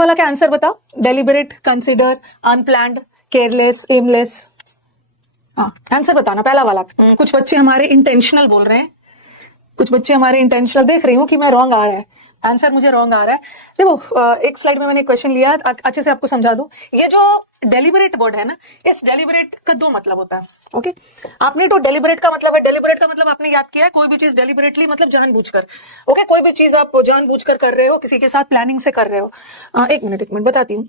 वाला का आंसर बता, deliberate, consider, unplanned, careless, aimless. हाँ आंसर बताना पहला वाला। कुछ बच्चे हमारे इंटेंशनल बोल रहे हैं, कुछ बच्चे हमारे इंटेंशनल, देख रही हूँ कि मैं रॉन्ग आ रहा है आंसर, मुझे रॉन्ग आ रहा है। देखो एक स्लाइड में मैंने क्वेश्चन लिया, अच्छे से आपको समझा दूं। ये जो डेलिबरेट वर्ड है ना, इस डेलिबरेट का दो मतलब होता है। ओके, आपने तो डेलिबरेट का मतलब है, डेलिबरेट का मतलब आपने याद किया है, कोई भी चीज डेलिबरेटली मतलब जानबूझकर। ओके, कोई भी चीज आप जानबूझकर कर रहे हो, किसी के साथ प्लानिंग से कर रहे हो। एक मिनट बताती हूँ।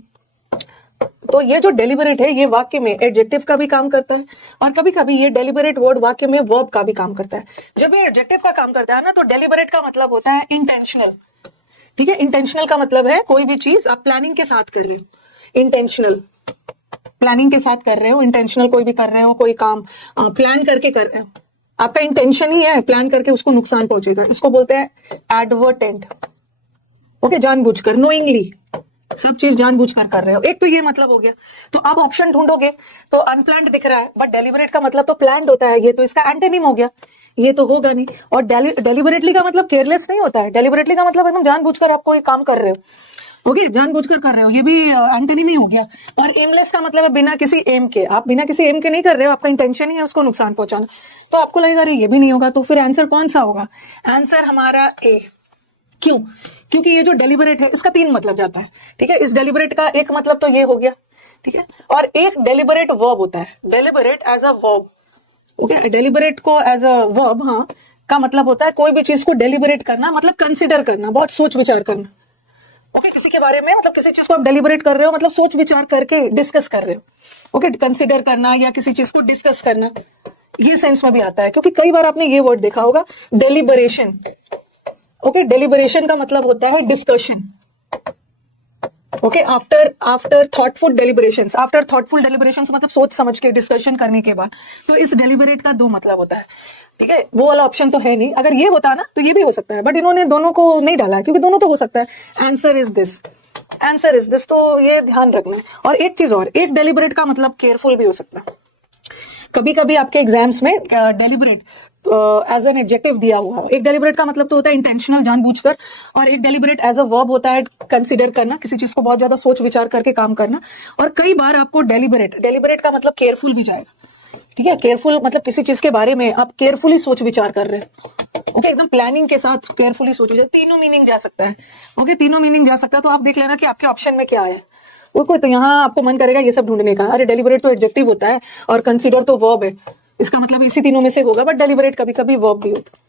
तो ये जो डेलिबरेट है, ये वाक्य में एडजेक्टिव का भी काम करता है, और कभी कभी ये डेलिबरेट वर्ड वाक्य में वर्ब का भी काम करता है। जब ये एडजेक्टिव का काम करता है ना, तो डेलिबरेट का मतलब होता है इंटेंशनल। ठीक है, इंटेंशनल का मतलब है कोई भी चीज आप प्लानिंग के साथ कर रहे हो, इंटेंशनल, प्लानिंग के साथ कर रहे हो, इंटेंशनल कोई भी कर रहे हो, कोई काम प्लान करके कर रहे हो, आपका इंटेंशन ही है प्लान करके उसको नुकसान पहुंचेगा, इसको बोलते हैं एडवर्टेंट। ओके, जानबूझकर, नोइंगली, सब चीज जानबूझकर कर रहे हो। एक तो ये मतलब हो गया। तो आप ऑप्शन ढूंढोगे तो अनप्लान्ड दिख रहा है, बट डेलिबरेट का मतलब तो प्लान्ड होता है, ये तो इसका एंटोनिम हो गया, ये तो होगा नहीं। और डेलिबरेटली का मतलब केयरलेस नहीं होता है, डेलिबरेटली का मतलब एकदम जानबूझकर आप कोई काम कर रहे हो। ओके, जानबूझकर कर रहे हो, ये भी एंटोनिम ही हो गया। और एमलेस का मतलब है बिना किसी एम के, आप बिना किसी एम के नहीं कर रहे हो, आपका इंटेंशन ही है उसको नुकसान पहुंचाना। तो आपको लगेगा अरे ये भी नहीं होगा, तो फिर आंसर कौन सा होगा? आंसर हमारा ए। क्यों? क्योंकि ये जो डेलिबरेट है इसका तीन मतलब जाता है। ठीक है, इस डेलिबरेट का एक मतलब तो ये हो गया, ठीक है, और एक डेलिबरेट वर्ब होता है, deliberate as a verb. Okay, deliberate को एज अ वर्ब, हाँ, का मतलब होता है कोई भी चीज को डेलिबरेट करना, मतलब कंसिडर करना, बहुत सोच विचार करना। ओके, किसी के बारे में, मतलब किसी चीज को आप डेलिबरेट कर रहे हो, मतलब सोच विचार करके डिस्कस कर रहे हो। ओके, कंसिडर करना या किसी चीज को डिस्कस करना, ये सेंस में भी आता है। क्योंकि कई बार आपने ये वर्ड देखा होगा, डेलिबरेशन। ओके, डेलिबरेशन का मतलब होता है discussion. Okay, after thoughtful deliberations, after thoughtful deliberations मतलब सोच समझ के डिस्कशन करने के बाद। तो इस डेलिबरेट का दो मतलब होता है। ठीक है, वो वाला ऑप्शन तो है नहीं, अगर ये होता ना तो ये भी हो सकता है, बट इन्होंने दोनों को नहीं डाला है, क्योंकि दोनों तो हो सकता है। Answer is this, answer is this, तो ये ध्यान रखना है। और एक चीज और, एक डेलिबरेट का मतलब केयरफुल भी हो सकता है। कभी कभी आपके एग्जाम्स में डेलिबरेट एज एन एडजेक्टिव दिया हुआ है। एक डेलिबरेट का मतलब तो होता है इंटेंशनल, जानबूझकर, और एक डेलिबरेट एज अ वर्ब होता है कंसीडर करना, किसी चीज को बहुत ज्यादा सोच विचार करके काम करना। और कई बार आपको डेलिबरेट का मतलब केयरफुल भी जाएगा। ठीक है, केयरफुल मतलब किसी चीज के बारे में आप केयरफुली सोच विचार कर रहे हैं। ओके, एकदम प्लानिंग के साथ केयरफुली सोच विचार, तीनों मीनिंग जा सकता है। ओके, तीनों मीनिंग जा सकता है। तो आप देख लेना कि आपके ऑप्शन में क्या है। कोई तो यहाँ आपको मन करेगा ये सब ढूंढने का, अरे डेलिबरेट तो एडजेक्टिव होता है और कंसीडर तो वर्ब है, इसका मतलब इसी तीनों में से होगा, बट डेलिबरेट कभी कभी वर्ब भी होता है।